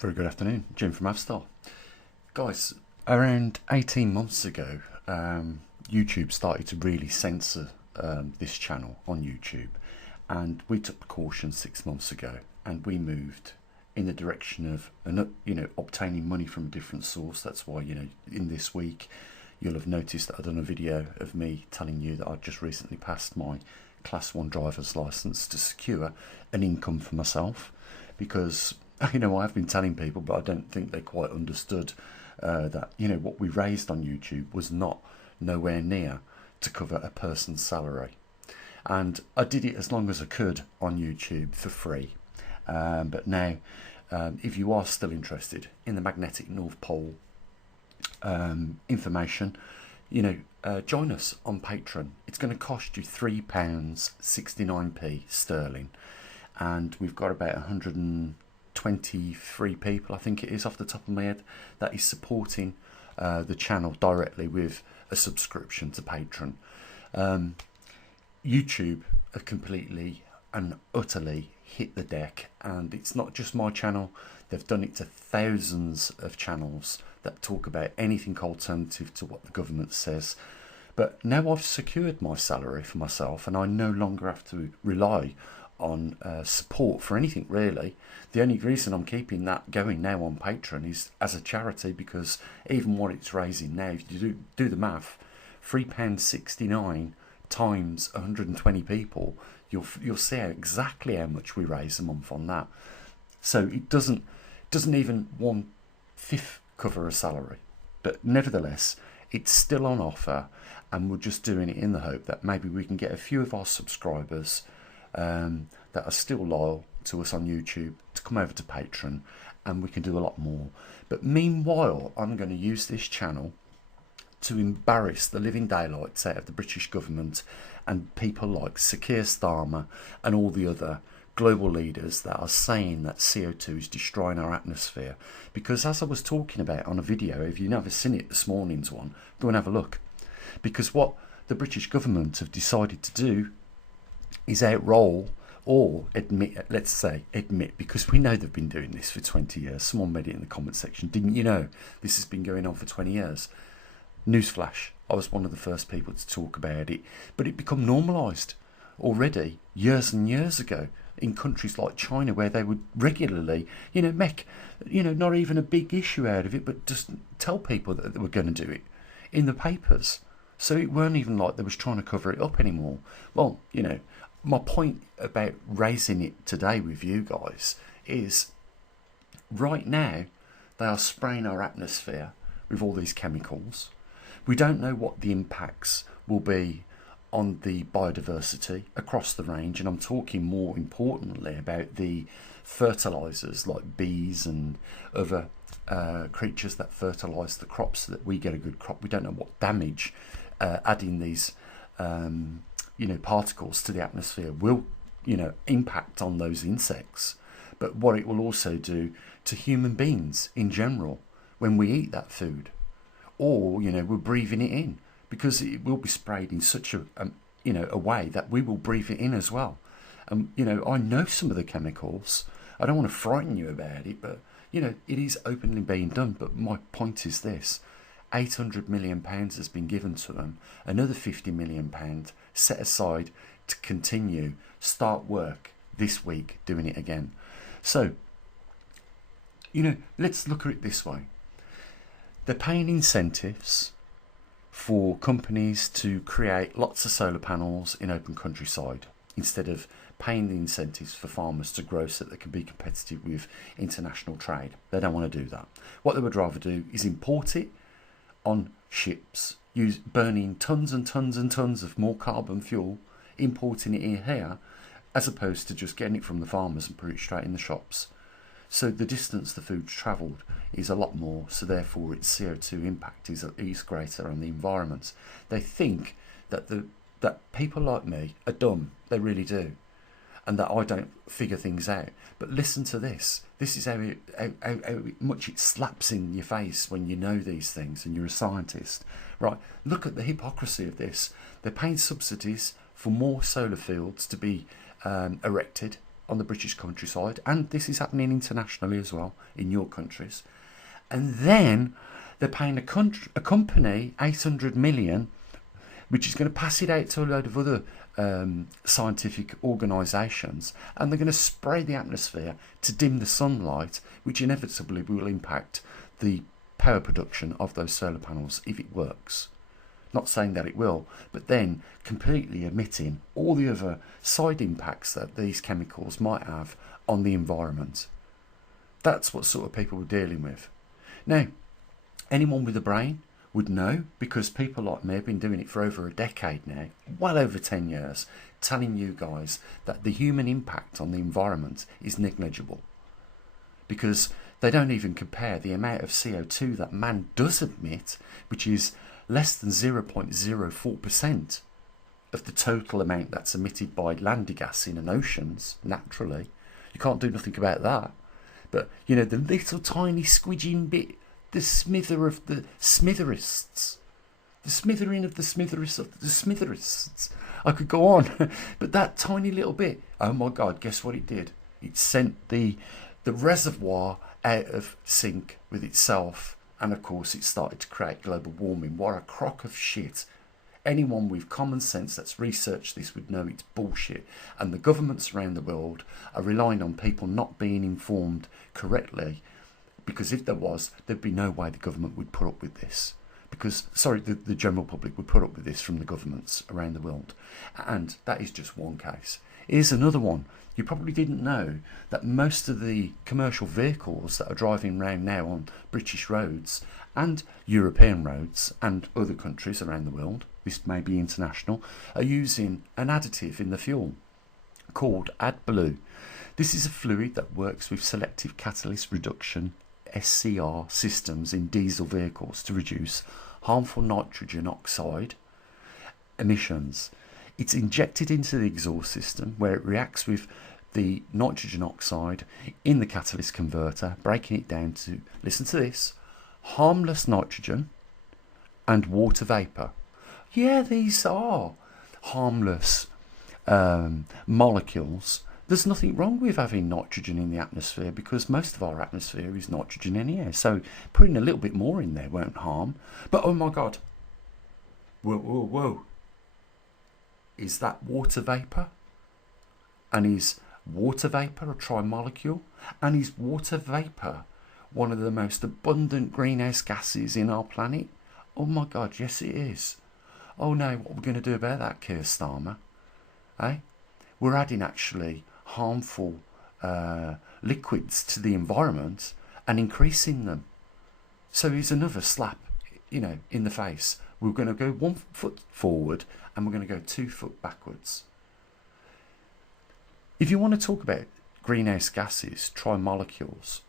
Very good afternoon, Jim from Avstar. Guys, around 18 months ago, YouTube started to really censor this channel on YouTube, and we took precautions 6 months ago, and we moved in the direction of obtaining money from a different source. That's why, in this week you'll have noticed that I've done a video of me telling you that I've just recently passed my Class 1 driver's license to secure an income for myself, because I've been telling people, but I don't think they quite understood that what we raised on YouTube was not nowhere near to cover a person's salary. And I did it as long as I could on YouTube for free. But now, if you are still interested in the magnetic North Pole information, join us on Patreon. It's going to cost you £3.69 sterling, and we've got about 123 people, I think it is off the top of my head, that is supporting the channel directly with a subscription to Patreon. YouTube have completely and utterly hit the deck, and it's not just my channel. They've done it to thousands of channels that talk about anything alternative to what the government says. But now I've secured my salary for myself, and I no longer have to rely on support for anything really. The only reason I'm keeping that going now on Patreon is as a charity, because even what it's raising now, if you do the math, £3.69 times 120 people, you'll see exactly how much we raise a month on that. So it doesn't even 1/5 cover a salary, but nevertheless it's still on offer, and we're just doing it in the hope that maybe we can get a few of our subscribers that are still loyal to us on YouTube to come over to Patreon, and we can do a lot more. But meanwhile, I'm going to use this channel to embarrass the living daylights out of the British government and people like Sir Keir Starmer and all the other global leaders that are saying that CO2 is destroying our atmosphere. Because as I was talking about on a video, if you've never seen it, this morning's one, go and have a look. Because what the British government have decided to do is outroll or admit, because we know they've been doing this for 20 years. Someone made it in the comment section. Didn't you know this has been going on for 20 years? Newsflash, I was one of the first people to talk about it, but it become normalised already years and years ago in countries like China, where they would regularly, make, not even a big issue out of it, but just tell people that they were going to do it in the papers. So it weren't even like they was trying to cover it up anymore. Well, my point about raising it today with you guys is right now they are spraying our atmosphere with all these chemicals. We don't know what the impacts will be on the biodiversity across the range, and I'm talking more importantly about the fertilisers like bees and other creatures that fertilise the crops so that we get a good crop. We don't know what damage adding these particles to the atmosphere will impact on those insects, but what it will also do to human beings in general when we eat that food, or we're breathing it in, because it will be sprayed in such a way that we will breathe it in as well. I know some of the chemicals. I don't want to frighten you about it, but it is openly being done. But my point is this: £800 million has been given to them, another £50 million set aside to continue, start work this week doing it again. So let's look at it this way. They're paying incentives for companies to create lots of solar panels in open countryside, instead of paying the incentives for farmers to grow so that they can be competitive with international trade. They don't want to do that. What they would rather do is import it on ships, burning tons and tons and tons of more carbon fuel, importing it in here, as opposed to just getting it from the farmers and put it straight in the shops. So the distance the food's travelled is a lot more, so therefore its CO2 impact is greater on the environment. They think that that people like me are dumb. They really do. And that I don't figure things out. But listen to this. This is how much it slaps in your face when you know these things and you're a scientist. Right, look at the hypocrisy of this. They're paying subsidies for more solar fields to be erected on the British countryside, and this is happening internationally as well in your countries. And then they're paying a company 800 million, which is going to pass it out to a load of other scientific organisations, and they're going to spray the atmosphere to dim the sunlight, which inevitably will impact the power production of those solar panels if it works. Not saying that it will, but then completely omitting all the other side impacts that these chemicals might have on the environment. That's what sort of people we're dealing with. Now, anyone with a brain would know, because people like me have been doing it for over a decade now, well over 10 years, telling you guys that the human impact on the environment is negligible. Because they don't even compare the amount of CO2 that man does emit, which is less than 0.04% of the total amount that's emitted by land gassing and oceans, naturally. You can't do nothing about that. But, you know, the little tiny squidging bit, the smither of the smitherists, the smithering of the smitherists of the smitherists. I could go on, but that tiny little bit, oh my God, guess what it did? It sent the reservoir out of sync with itself. And of course it started to create global warming. What a crock of shit. Anyone with common sense that's researched this would know it's bullshit. And the governments around the world are relying on people not being informed correctly, because if there was, there'd be no way the government would put up with this. Because, sorry, the general public would put up with this from the governments around the world. And that is just one case. Here's another one. You probably didn't know that most of the commercial vehicles that are driving around now on British roads and European roads and other countries around the world, this may be international, are using an additive in the fuel called AdBlue. This is a fluid that works with selective catalyst reduction SCR systems in diesel vehicles to reduce harmful nitrogen oxide emissions. It's injected into the exhaust system, where it reacts with the nitrogen oxide in the catalyst converter, breaking it down to, listen to this, harmless nitrogen and water vapour. Yeah, these are harmless molecules. There's nothing wrong with having nitrogen in the atmosphere, because most of our atmosphere is nitrogen anyhow. So putting a little bit more in there won't harm. But oh my God, whoa. Is that water vapour? And is water vapour a trimolecule? And is water vapour one of the most abundant greenhouse gases in our planet? Oh my God, yes it is. Oh no, what are we going to do about that, Keir Starmer? Eh? We're adding actually harmful liquids to the environment and increasing them. So here's another slap, you know, in the face. We're going to go 1 foot forward and we're going to go 2 foot backwards. If you want to talk about greenhouse gases, trimolecules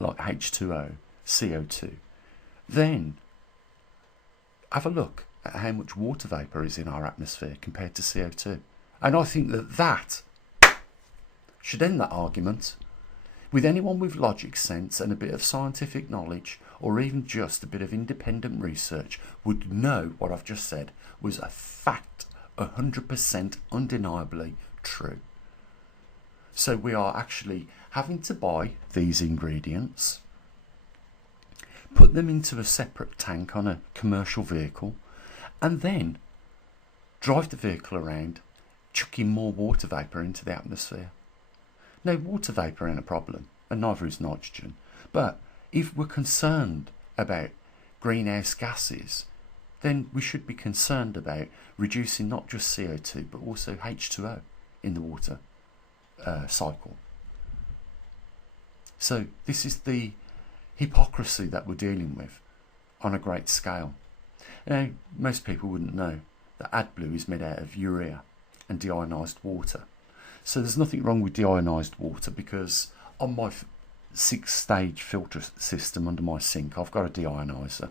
like H2O, CO2, then have a look at how much water vapour is in our atmosphere compared to CO2. And I think that should end that argument. With anyone with logic, sense and a bit of scientific knowledge, or even just a bit of independent research, would know what I've just said was a fact, 100% undeniably true. So we are actually having to buy these ingredients, put them into a separate tank on a commercial vehicle, and then drive the vehicle around, chucking more water vapour into the atmosphere. Now, water vapour ain't a problem, and neither is nitrogen. But if we're concerned about greenhouse gases, then we should be concerned about reducing not just CO2 but also H2O in the water cycle. So this is the hypocrisy that we're dealing with on a great scale. Now, most people wouldn't know that AdBlue is made out of urea and deionised water. So there's nothing wrong with deionised water, because on my 6-stage filter system under my sink, I've got a deioniser.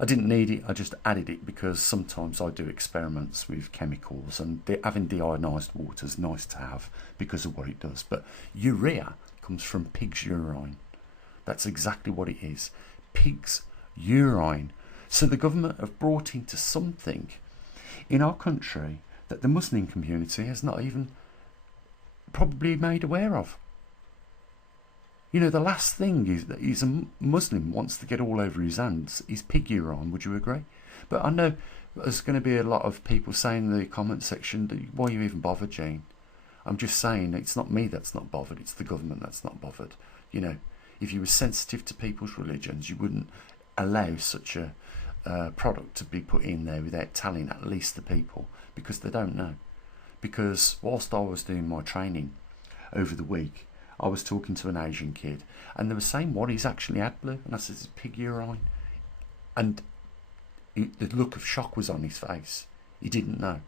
I didn't need it, I just added it because sometimes I do experiments with chemicals, and having deionised water is nice to have because of what it does. But urea comes from pig's urine. That's exactly what it is. Pig's urine. So the government have brought into something in our country that the Muslim community has not even probably made aware of. You know, the last thing is that he's a Muslim wants to get all over his hands is pig urine. Would you agree? But I know there's going to be a lot of people saying in the comment section, why you even bothered, Jane? I'm just saying it's not me that's not bothered, it's the government that's not bothered. You know, if you were sensitive to people's religions, you wouldn't allow such a product to be put in there without telling at least the people, because they don't know. Because whilst I was doing my training over the week, I was talking to an Asian kid, and they were saying what he's actually had, Blue, and I said it's pig urine, and the look of shock was on his face. He didn't know.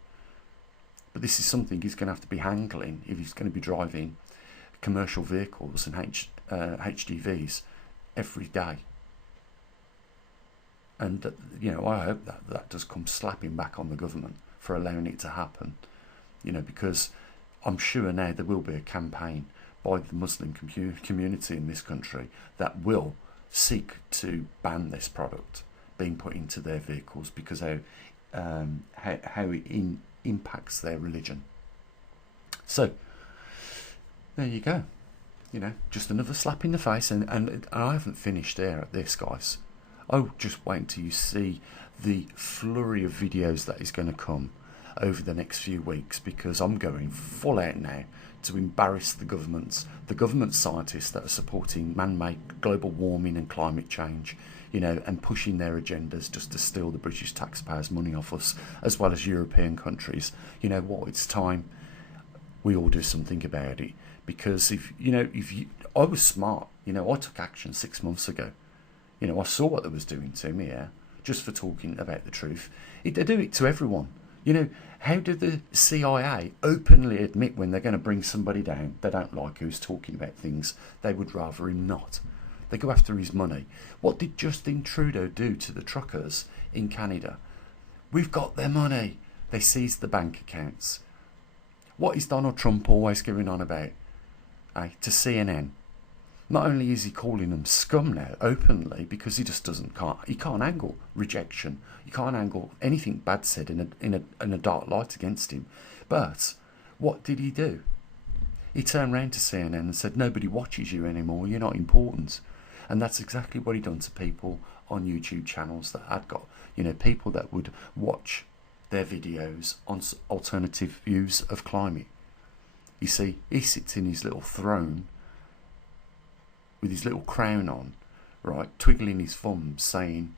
But this is something he's going to have to be handling if he's going to be driving commercial vehicles and HDVs every day. And you know, I hope that does come slapping back on the government for allowing it to happen. You know, because I'm sure now there will be a campaign by the Muslim community in this country that will seek to ban this product being put into their vehicles, because how it impacts their religion. So there you go. You know, just another slap in the face, and I haven't finished there at this, guys. Oh, just wait until you see the flurry of videos that is going to come over the next few weeks, because I'm going full out now to embarrass the government scientists that are supporting man-made global warming and climate change, you know, and pushing their agendas just to steal the British taxpayers' money off us, as well as European countries. You know what? It's time we all do something about it, because I was smart. You know, I took action 6 months ago. You know, I saw what they was doing to me here, just for talking about the truth. They do it to everyone. You know, how do the CIA openly admit when they're going to bring somebody down they don't like, who's talking about things they would rather him not? They go after his money. What did Justin Trudeau do to the truckers in Canada? We've got their money. They seized the bank accounts. What is Donald Trump always going on about? To CNN. Not only is he calling them scum now openly, because he just can't angle rejection. He can't angle anything bad said in a dark light against him. But what did he do? He turned around to CNN and said, nobody watches you anymore, you're not important. And that's exactly what he done to people on YouTube channels that had got, you know, people that would watch their videos on alternative views of climate. You see, he sits in his little throne with his little crown on, right, twiggling his thumbs, saying,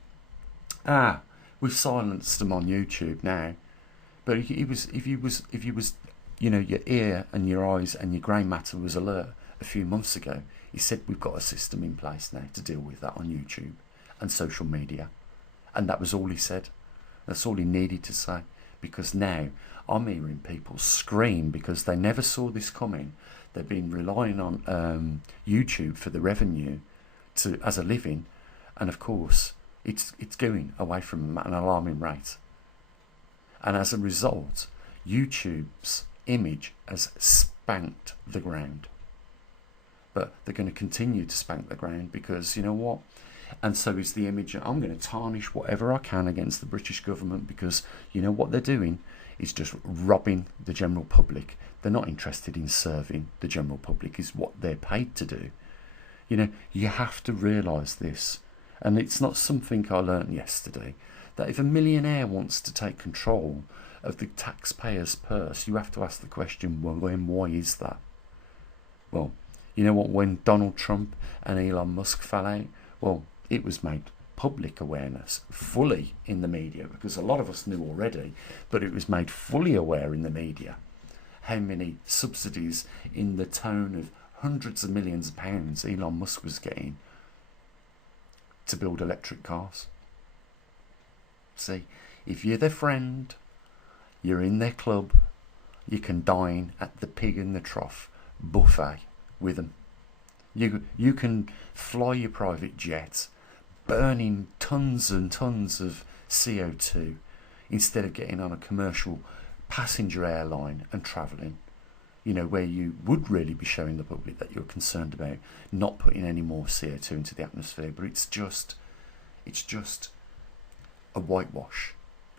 we've silenced them on YouTube now. But if you was, you know, your ear and your eyes and your grey matter was alert a few months ago, he said we've got a system in place now to deal with that on YouTube and social media. And that was all he said. That's all he needed to say. Because now I'm hearing people scream because they never saw this coming. They've been relying on YouTube for the revenue as a living, and of course it's going away from an alarming rate. And as a result, YouTube's image has spanked the ground. But they're going to continue to spank the ground, because you know what? And so is the image. I'm going to tarnish whatever I can against the British government, because you know what they're doing is just robbing the general public. They're not interested in serving the general public, is what they're paid to do. You know, you have to realise this. And it's not something I learnt yesterday, that if a millionaire wants to take control of the taxpayer's purse, you have to ask the question, well, then why is that? Well, you know what, when Donald Trump and Elon Musk fell out, well, it was made public awareness fully in the media, because a lot of us knew already, but it was made fully aware in the media how many subsidies in the tone of hundreds of millions of pounds Elon Musk was getting to build electric cars. See, if you're their friend, you're in their club, you can dine at the pig in the trough buffet with them. You can fly your private jet, burning tons and tons of CO2, instead of getting on a commercial passenger airline and travelling, you know, where you would really be showing the public that you're concerned about not putting any more CO2 into the atmosphere. But it's just a whitewash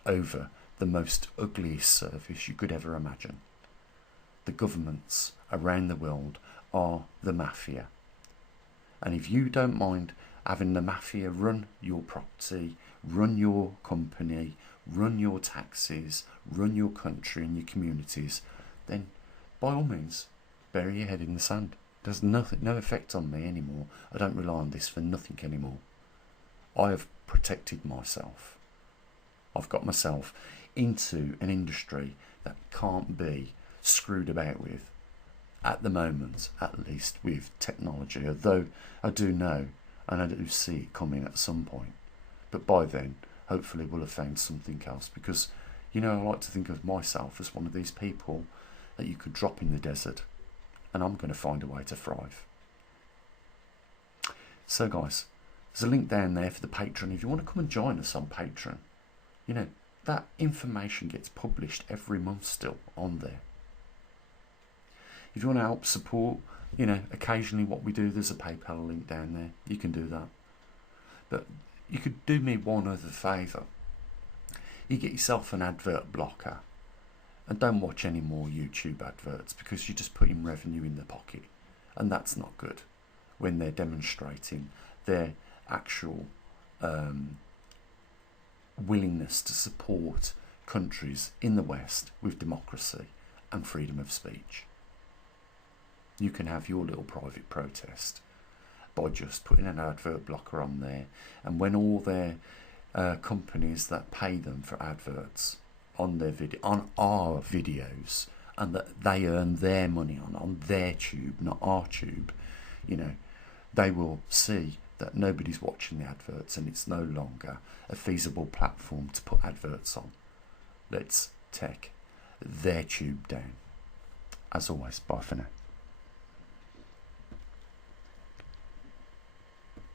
over the most ugliest service you could ever imagine. The governments around the world are the mafia. And if you don't mind having the mafia run your property, run your company, run your taxes, run your country and your communities, then by all means, bury your head in the sand. There's no effect on me anymore. I don't rely on this for nothing anymore. I have protected myself. I've got myself into an industry that can't be screwed about with, at the moment, at least with technology, although I do know and I do see it coming at some point. But by then, hopefully we'll have found something else, because, you know, I like to think of myself as one of these people that you could drop in the desert and I'm going to find a way to thrive. So guys, there's a link down there for the Patreon. If you want to come and join us on Patreon, you know, that information gets published every month still on there. If you want to help support, you know, occasionally what we do, there's a PayPal link down there. You can do that. But you could do me one other favour. You get yourself an advert blocker and don't watch any more YouTube adverts, because you're just putting revenue in the pocket. And that's not good when they're demonstrating their actual willingness to support countries in the West with democracy and freedom of speech. You can have your little private protest by just putting an advert blocker on there, and when all their companies that pay them for adverts on their on our videos, and that they earn their money on their tube, not our tube, you know, they will see that nobody's watching the adverts and it's no longer a feasible platform to put adverts on. Let's take their tube down. As always, bye for now.